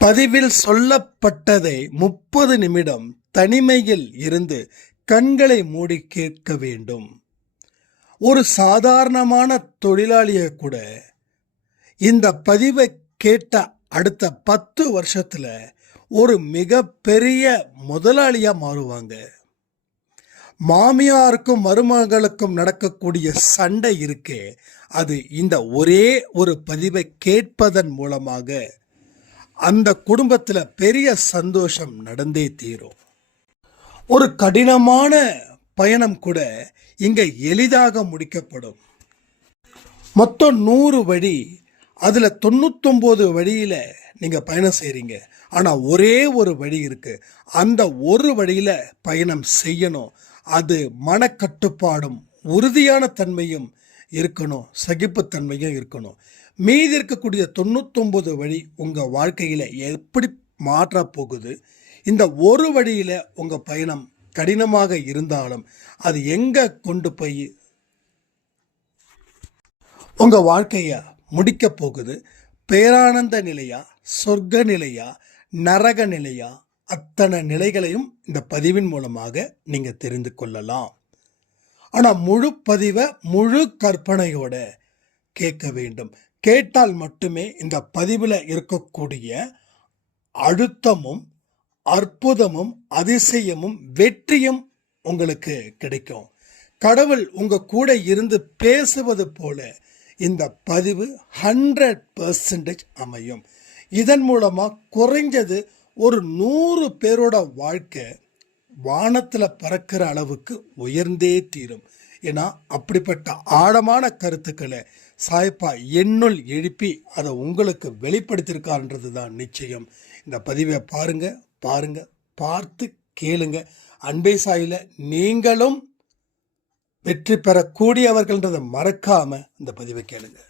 பதிவில் சொல்லப்பட்டதை 30 நிமிடம் தனிமையில் இருந்து கண்களை மூடி கேட்க வேண்டும். ஒரு சாதாரணமான தொழிலாளியை கூட இந்த பதிவை கேட்ட அடுத்த 10 வருஷத்துல ஒரு மிகப்பெரிய முதலாளியா மாறுவாங்க. மாமியாருக்கும் மருமகளுக்கும் நடக்கக்கூடிய சண்டை இருக்கே, அது இந்த ஒரே ஒரு பதிவை கேட்பதன் மூலமாக அந்த குடும்பத்தில் பெரிய சந்தோஷம் நடந்தே தீரும். ஒரு கடினமான பயணம் கூட இங்க எளிதாக முடிக்கப்படும். மொத்தம் 100 வழி, அதுல 99 வழியில நீங்க பயணம் செய்றீங்க. ஆனா ஒரே ஒரு வழி இருக்கு. அந்த ஒரு வழியில பயணம் செய்யணும். அது மனக்கட்டுப்பாடும் உறுதியான தன்மையும் இருக்கணும், சகிப்புத்தன்மையும் இருக்கணும். மீதி இருக்கக்கூடிய 99 வழி உங்க வாழ்க்கையில எப்படி மாற்ற போகுது? இந்த ஒரு வழியில உங்க பயணம் கடினமாக இருந்தாலும் அது எங்க கொண்டு போய் உங்க வாழ்க்கைய முடிக்க போகுது? பேரானந்த நிலையா, சொர்க்க நிலையா, நரக நிலையா? அத்தனை நிலைகளையும் இந்த பதிவின் மூலமாக நீங்க தெரிந்து கொள்ளலாம். ஆனா முழு பதிவை முழு கற்பனையோட கேட்க வேண்டும். கேட்டால் மட்டுமே இந்த பதிவுல இருக்கக்கூடிய அழுத்தமும் அற்புதமும் அதிசயமும் வெற்றியும் உங்களுக்கு கிடைக்கும். கடவுள் உங்க கூட இருந்து பேசுவது போல இந்த பதிவு 100% அமையும். இதன் மூலமா குறைஞ்சது ஒரு 100 பேரோட வாழ்க்கை வானத்தில் பறக்கிற அளவுக்கு உயர்ந்தே தீரும். ஏன்னா அப்படிப்பட்ட ஆழமான கருத்துக்களை சாய்ப்பா என்னுள் எழுப்பி அதை உங்களுக்கு வெளிப்படுத்தியிருக்காருன்றது தான் நிச்சயம். இந்த பதிவை பாருங்க, பார்த்து கேளுங்க. அன்பே சாயில நீங்களும் வெற்றி பெறக்கூடியவர்கள்ன்றதை மறக்காம இந்த பதிவை கேளுங்க.